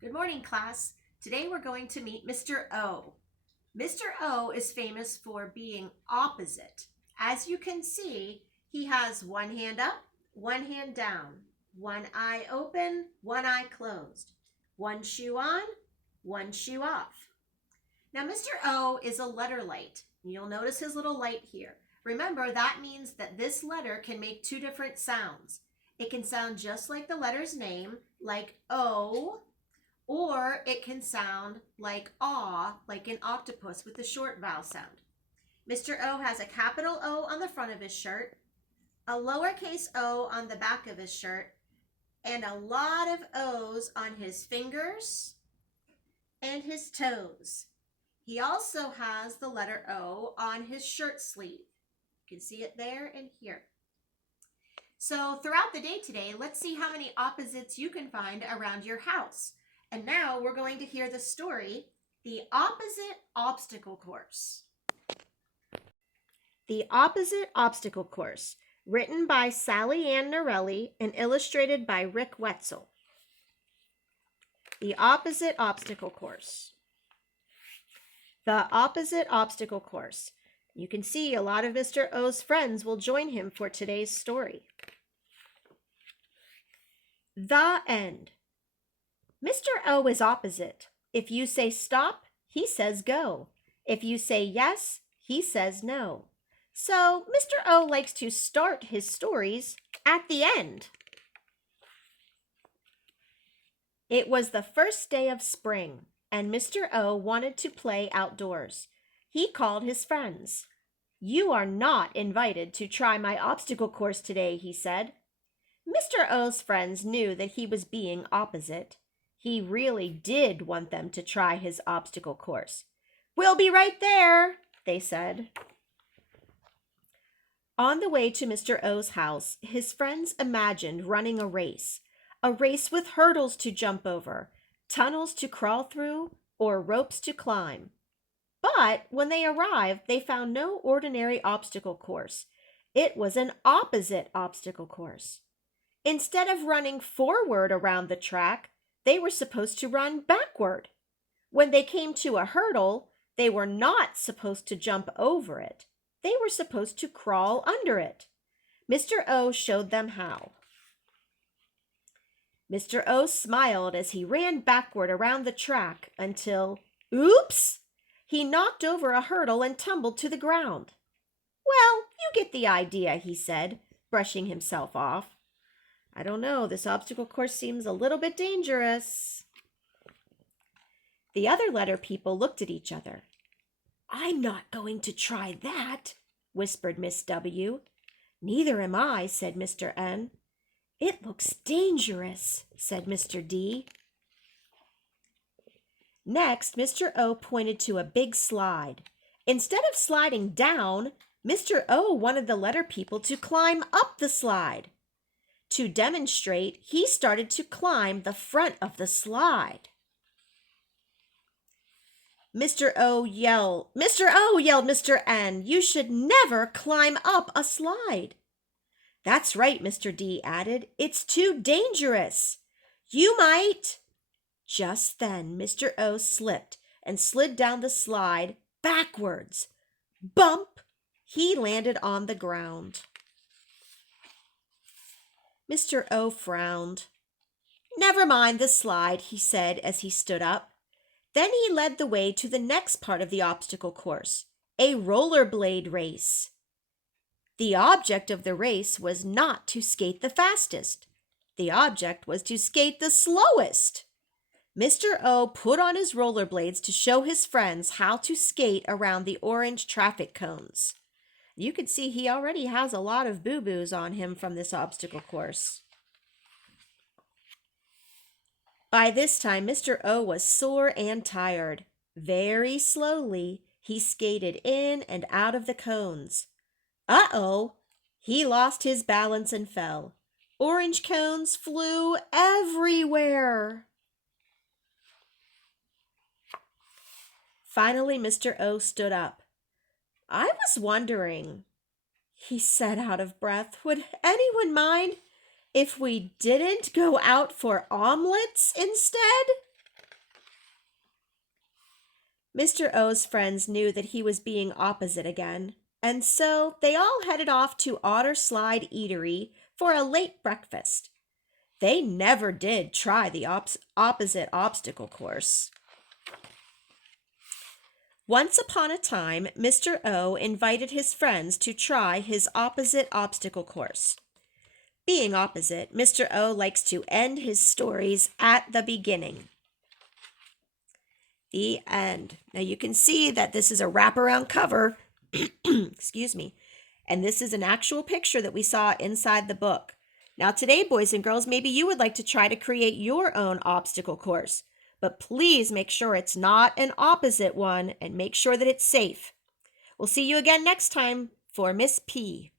Good morning, class. Today we're going to meet Mr. O. Mr. O is famous for being opposite. As you can see, he has one hand up, one hand down, one eye open, one eye closed, one shoe on, one shoe off. Now, Mr. O is a letter light. You'll notice his little light here. Remember, that means that this letter can make two different sounds. It can sound just like the letter's name, like O, or it can sound like aw, like an octopus with the short vowel sound. Mr. O has a capital O on the front of his shirt, a lowercase o on the back of his shirt, and a lot of O's on his fingers and his toes. He also has the letter O on his shirt sleeve. You can see it there and here. So throughout the day today, let's see how many opposites you can find around your house. And now we're going to hear the story, The Opposite Obstacle Course. The Opposite Obstacle Course, written by Sally Ann Norelli and illustrated by Rick Wetzel. The Opposite Obstacle Course. The Opposite Obstacle Course. You can see a lot of Mr. O's friends will join him for today's story. The end. Mr. O is opposite. If you say stop, he says go. If you say yes, he says no. So Mr. O likes to start his stories at the end. It was the first day of spring, and Mr. O wanted to play outdoors. He called his friends. "You are not invited to try my obstacle course today," he said. Mr. O's friends knew that he was being opposite. He really did want them to try his obstacle course. "We'll be right there," they said. On the way to Mr. O's house, his friends imagined running a race with hurdles to jump over, tunnels to crawl through, or ropes to climb. But when they arrived, they found no ordinary obstacle course. It was an opposite obstacle course. Instead of running forward around the track, they were supposed to run backward. When they came to a hurdle, they were not supposed to jump over it. They were supposed to crawl under it. Mr. O showed them how. Mr. O smiled as he ran backward around the track until, oops! He knocked over a hurdle and tumbled to the ground. "Well, you get the idea," he said, brushing himself off. "I don't know, this obstacle course seems a little bit dangerous." The other letter people looked at each other. "I'm not going to try that," whispered Miss W. "Neither am I," said Mr. N. "It looks dangerous," said Mr. D. Next, Mr. O pointed to a big slide. Instead of sliding down, Mr. O wanted the letter people to climb up the slide. To demonstrate, he started to climb the front of the slide. Mr. O yelled, Mr. N, "You should never climb up a slide." "That's right," Mr. D added. "It's too dangerous. You might." Just then, Mr. O slipped and slid down the slide backwards. Bump! He landed on the ground. Mr. O frowned. "Never mind the slide," he said as he stood up. Then he led the way to the next part of the obstacle course, a rollerblade race. The object of the race was not to skate the fastest. The object was to skate the slowest. Mr. O put on his rollerblades to show his friends how to skate around the orange traffic cones. You can see he already has a lot of boo-boos on him from this obstacle course. By this time, Mr. O was sore and tired. Very slowly, he skated in and out of the cones. Uh-oh! He lost his balance and fell. Orange cones flew everywhere. Finally, Mr. O stood up. "I was wondering," he said out of breath, "would anyone mind if we didn't go out for omelets instead?" Mr. O's friends knew that he was being opposite again, and so they all headed off to Otter Slide Eatery for a late breakfast. They never did try the opposite obstacle course. Once upon a time, Mr. O invited his friends to try his opposite obstacle course. Being opposite, Mr. O likes to end his stories at the beginning. The end. Now you can see that this is a wraparound cover, excuse me, and this is an actual picture that we saw inside the book. Now today, boys and girls, maybe you would like to try to create your own obstacle course, but please make sure it's not an opposite one and make sure that it's safe. We'll see you again next time for Miss P.